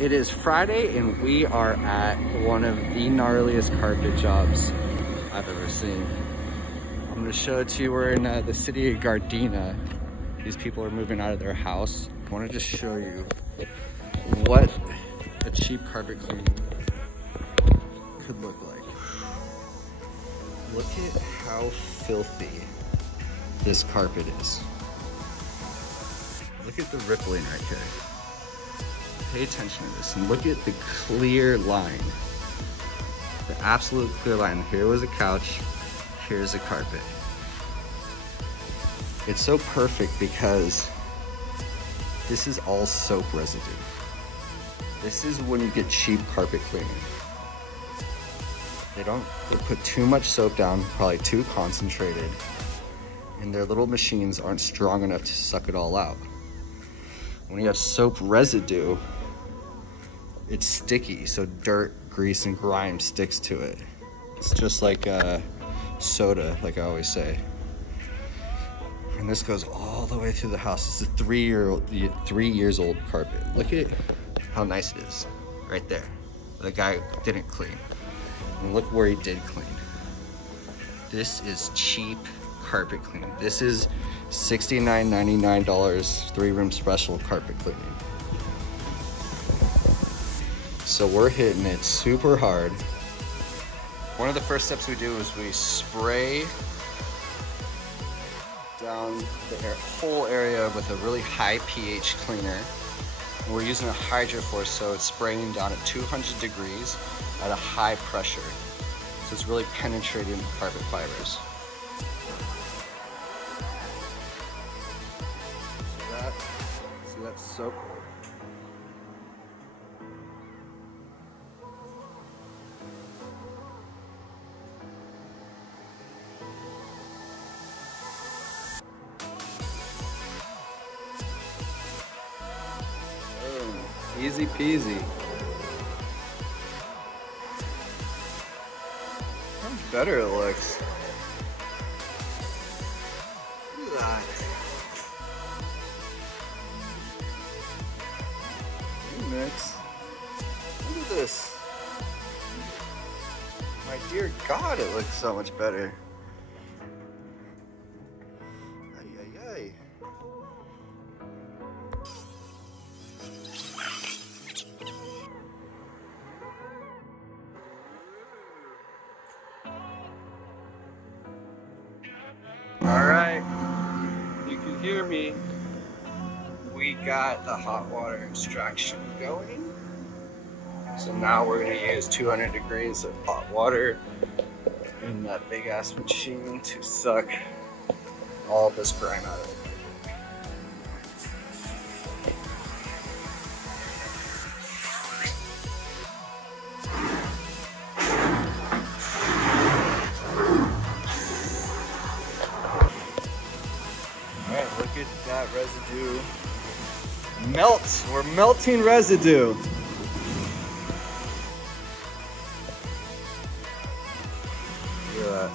It is Friday and we are at one of the gnarliest carpet jobs I've ever seen. I'm gonna show it to you. We're in the city of Gardena. These people are moving out of their house. I wanna just show you what a cheap carpet cleaning could look like. Look at how filthy this carpet is. Look at the rippling right here. Pay attention to this and look at the clear line. The absolute clear line. Here was a couch, here's a carpet. It's so perfect because this is all soap residue. This is when you get cheap carpet cleaning. They put too much soap down, probably too concentrated, and their little machines aren't strong enough to suck it all out. When you have soap residue, it's sticky, so dirt, grease, and grime sticks to it. It's just like soda, like I always say. And this goes all the way through the house. It's a 3 years old carpet. Look at how nice it is, right there. The guy didn't clean. And look where he did clean. This is cheap carpet cleaning. This is $69.99, 3-room special carpet cleaning. So we're hitting it super hard. One of the first steps we do is we spray down the whole area with a really high pH cleaner. And we're using a hydroforce, so it's spraying down at 200 degrees at a high pressure. So it's really penetrating the carpet fibers. See that soap? Easy peasy. How much better it looks. Look at that. Hey, Mix. Look at this. My dear God, it looks so much better. Ay, ay, ay. All right, you can hear me. We got the hot water extraction going. So now we're gonna use 200 degrees of hot water in that big ass machine to suck all this grime out of it. Alright, look at that residue. Melt! We're melting residue. Look at that.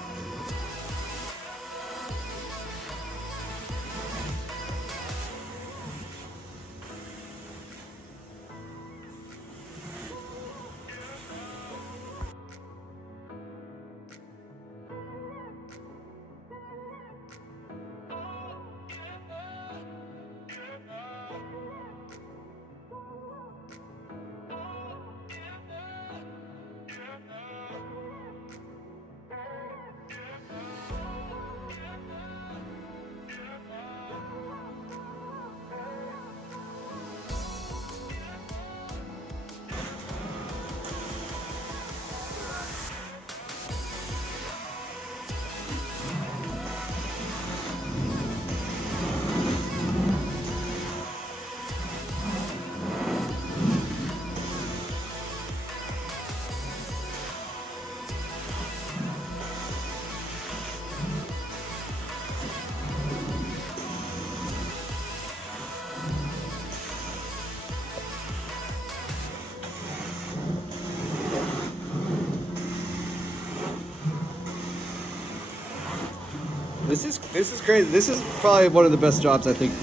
This is crazy. This is probably one of the best jobs I think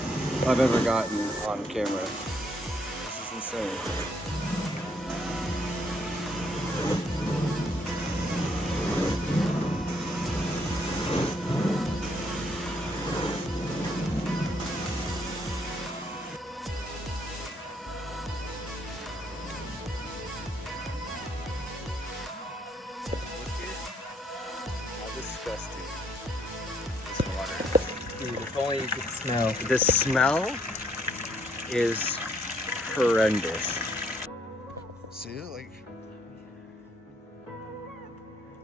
I've ever gotten on camera. This is insane. If only you could smell. The smell is horrendous. See, like,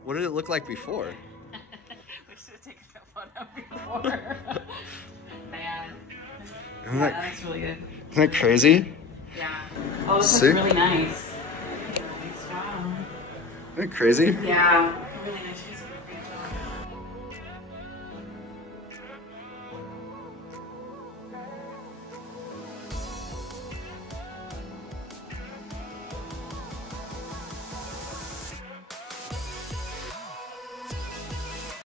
what did it look like before? We should have taken that photo before. Man. Isn't That's really good. Isn't that crazy? Yeah. Oh, this See? is really nice. Wow. Isn't that crazy? Yeah. Really nice.